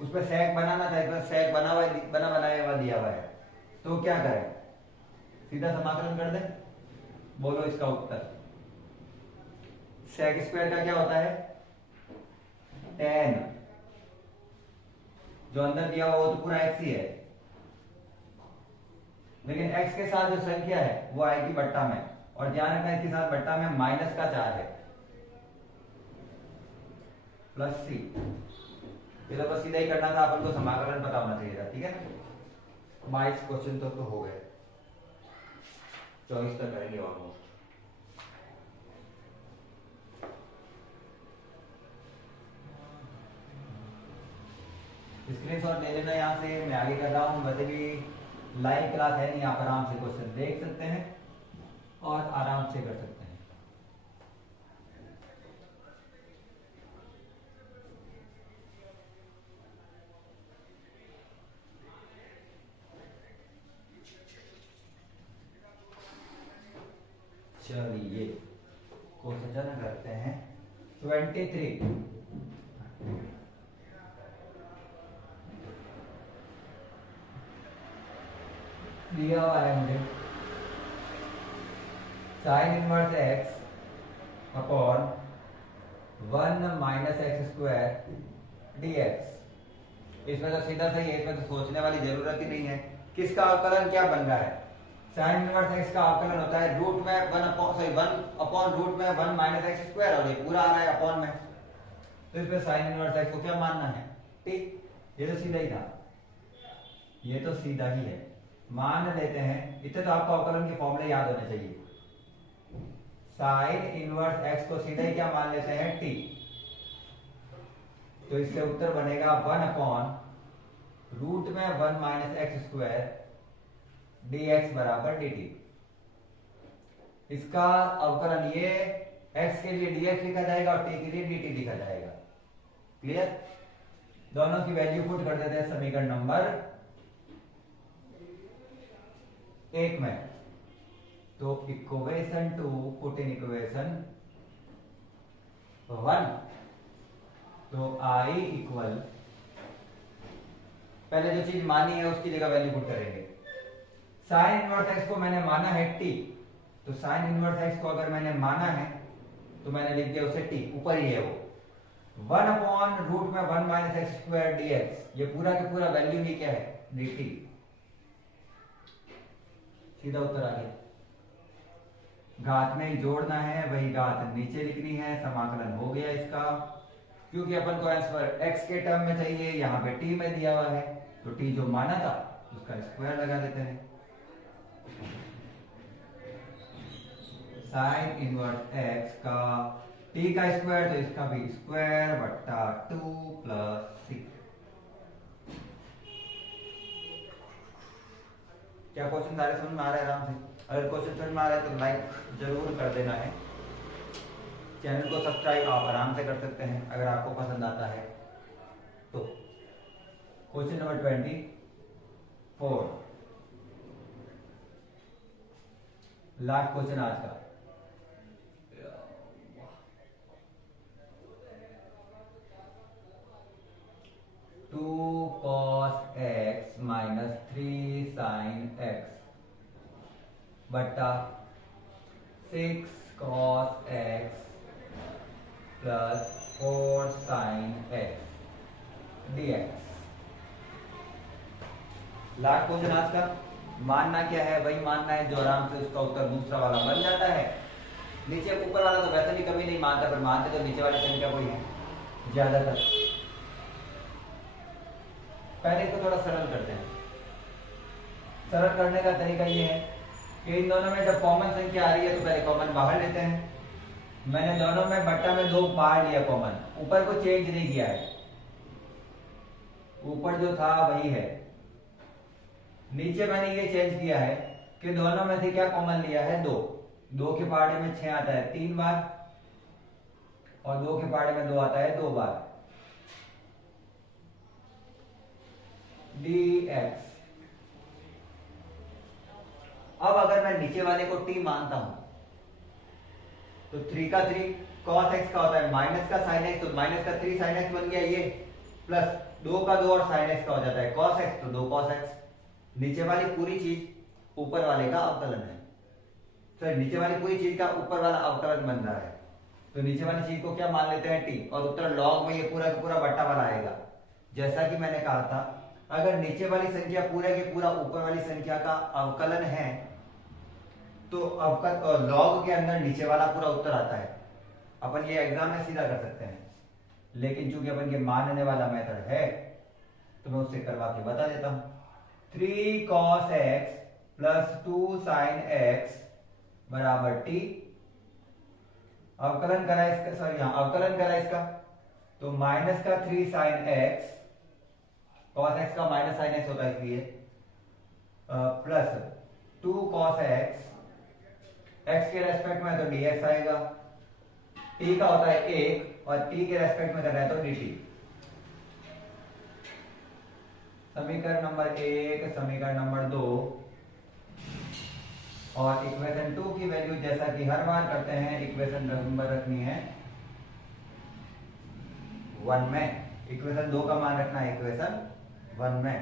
उसमें सेक बनाना था, इसमें सेक बना बनाया हुआ दिया हुआ है, तो क्या करें, सीधा समाकलन कर दें। बोलो इसका उत्तर। सेक स्क्वायर का क्या होता है, tan, जो अंदर दिया हुआ वो तो पूरा x ही है, लेकिन x के साथ जो संख्या है वो आएगी बट्टा में, और ध्यान रखना इसके साथ बट्टा में माइनस का 4 है, प्लस c। ये तो बस सीधा ही करना था, अपन को समाकलन पता होना चाहिए था, ठीक है ना। 22 क्वेश्चन तो हो गए, 24 तक करेंगे ऑलमोस्ट। स्क्रीनशॉट ले लेना यहाँ से, मैं आगे कर रहा हूँ। वैसे भी लाइव क्लास है नहीं, आप आराम से क्वेश्चन देख सकते हैं और आराम से कर सकते हैं। चलिए क्वेश्चन करते हैं 23। दिया हुआ है मुझे sine inverse x upon 1 minus x square dx। इसमें तो सीधा सही है, इसमें तो सोचने वाली जरूरत ही नहीं है। किसका अवकलन क्या बन रहा है, साइन इनवर्स x का अवकलन होता है रूट में 1 अपॉन रूट में 1 माइनस एक्स स्क्वायर, और ये पूरा आ रहा है अपॉन में, तो इसमें साइन इनवर्स x को क्या मानना है, ठीक। ये तो सीधा ही था, ये तो सीधा ही है, मान लेते हैं। इतने तो आपको अवकलन के फॉर्मूले याद होने चाहिए। साइन इनवर्स x को सीधा ही क्या मान लेते हैं, t। तो इससे उत्तर बनेगा 1 अपॉन रूट में 1 minus x square D x बराबर डी टी। इसका अवकलन ये x के लिए dx लिखा जाएगा और t के लिए dt लिखा जाएगा। क्लियर? दोनों की वैल्यू पुट कर देते हैं समीकरण नंबर 1 में। तो इक्वेशन 2 पुट इन इक्वेशन 1। तो I इक्वल, पहले जो चीज मानी है उसकी जगह वैल्यू पुट करेंगे। साइन इनवर्स x को मैंने माना है t, तो साइन इनवर्स x को अगर मैंने माना है तो मैंने लिख दिया उसे t, ऊपर ही है वो 1 अपॉन रूट में 1 minus x square D x. ये पूरा के पूरा वैल्यू ही क्या है, dt। सीधा उत्तर आ गया। घात में ही जोड़ना है, वही घात नीचे लिखनी है, समाकलन हो गया इसका। क्योंकि अपन को आंसर x के टर्म में चाहिए, यहाँ पे t में दिया हुआ है, तो t जो माना था उसका स्क्वायर लगा देते हैं। साइन इनवर्स x का t का स्क्वायर, तो इसका भी स्क्वायर बट्टा 2 प्लस 6। क्या क्वेश्चन सारे समझ में आ रहा है आराम से? अगर क्वेश्चन समझ में आ रहा है तो लाइक जरूर कर देना है। चैनल को सब्सक्राइब आप आराम से कर सकते हैं अगर आपको पसंद आता है तो। क्वेश्चन नंबर 24, लास्ट क्वेश्चन आज का। Two cos x minus 3 sine x बट्टा 6 cos x plus 4 sine x dx। Last question आज का। मानना क्या है? वही मानना है जो आराम से उसका उत्तर दूसरा वाला बन जाता है। नीचे ऊपर वाला तो वैसे भी कभी नहीं मानता, पर मानते तो नीचे वाली संख्या कोई है ज्यादातर। पहले इसको थोड़ा सरल करते हैं। सरल करने का तरीका ये है कि इन दोनों में जब कॉमन संख्या आ रही है तो पहले कॉमन बाहर लेते हैं। मैंने दोनों में बट्टा में 2 बाहर लिया कॉमन, ऊपर को चेंज नहीं किया है, ऊपर जो था वही है। नीचे मैंने ये चेंज किया है कि दोनों में से क्या कॉमन लिया है, 2। 2 के पहाड़े में 6 आता है 3 बार, और 2 के पहाड़े में 2 आता है 2 बार। dx। अब अगर मैं नीचे वाले को t मानता हूं तो 3 का 3 cos x का होता है माइनस का sin x, तो माइनस का 3 sin x बन गया ये, प्लस 2 का 2 और sin x का हो जाता है cos x, तो 2 cos x। नीचे वाली पूरी चीज ऊपर वाले का अवकलन है। तो नीचे वाली पूरी चीज का ऊपर वाला अवकलन बन रहा है, तो नीचे वाली चीज को क्या मान लेते हैं t, और उत्तर log में ये पूरा का पूरा बट्टा वाला आएगा। जैसा कि मैंने कहा था, अगर नीचे वाली संख्या पूरे के पूरा ऊपर वाली संख्या का अवकलन है तो अवकल लॉग के अंदर नीचे वाला पूरा उत्तर आता है। अपन ये एग्जाम में सीधा कर सकते हैं, लेकिन चूंकि अपन ये मानने वाला मेथड है तो मैं उससे करवा के बता देता हूं। 3 cos x plus 2 sin x बराबर t। अवकलन करा इसका, सॉरी यहां अवकलन करा इसका, तो माइनस का 3 sin x, cos x का माइनस sin x होता है इसलिए, प्लस 2 cos x, x के रेस्पेक्ट में तो dx आएगा, t का होता है 1 और t के रेस्पेक्ट में करना है तो dt। समीकरण नंबर 1, समीकरण नंबर 2 और इक्वेशन 2 की वैल्यू जैसा कि हर बार करते हैं, इक्वेशन नंबर रखनी है 1 में, इक्वेशन 2 का मान रखना है इक्वेशन 1 में।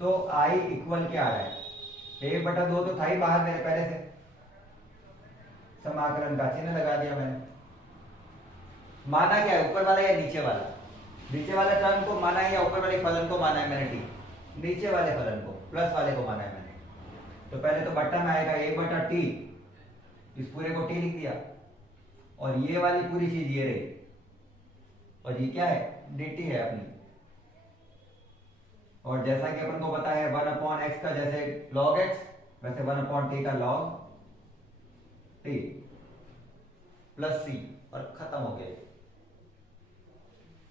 तो I इक्वल क्या आ रहा है, 1/2 तो था ही बाहर मेरे पहले से, समाकलन का चिन्ह लगा दिया मैंने। माना क्या है, ऊपर वाला या नीचे वाला? नीचे वाले टर्म को माना है या ऊपर वाले फलन को माना है मैंने t? नीचे वाले फलन को, प्लस वाले को माना है मैंने। तो पहले तो बट्टा में आएगा 1/t, इस पूरे को t लिख दिया, और ये वाली पूरी चीज ये रही, और ये क्या है, dt है अपनी। और जैसा कि अपन को पता है 1/x का जैसे log x, वैसे 1/t का log t प्लस c, और खत्म हो गया।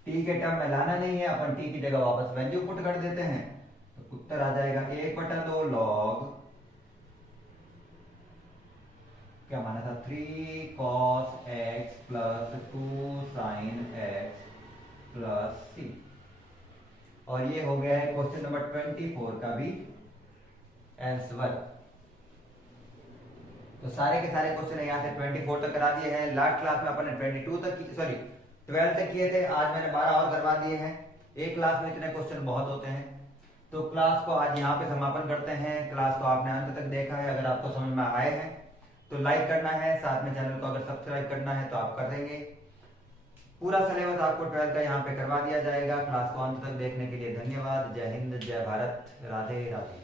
टी के टर्म में लाना नहीं है, अपन टी की जगह वापस वैल्यू पुट कर देते हैं, तो उत्तर आ जाएगा 1/2 लॉग, क्या माना था, 3 cos x plus 2 sin x plus c। और ये हो गया है क्वेश्चन नंबर 24 का भी आंसर। तो सारे के सारे क्वेश्चन यहाँ से 24 तक करा दिए हैं। लास्ट क्लास में अपन ने 22 तक, सॉरी 12 तक किए थे, आज मैंने 12 और करवा दिए हैं। एक क्लास में इतने क्वेश्चन बहुत होते हैं। तो क्लास को आज यहाँ पे समापन करते हैं। क्लास को आपने अंत तक देखा है, अगर आपको समझ में आए हैं तो लाइक करना है, साथ में चैनल को अगर सब्सक्राइब करना है तो आप कर देंगे। पूरा सिलेबस आपको 12 का यहाँ पे करवा दिया जाएगा। क्लास को अंत तक देखने के लिए धन्यवाद। जय हिंद, जय भारत, राधे राधे।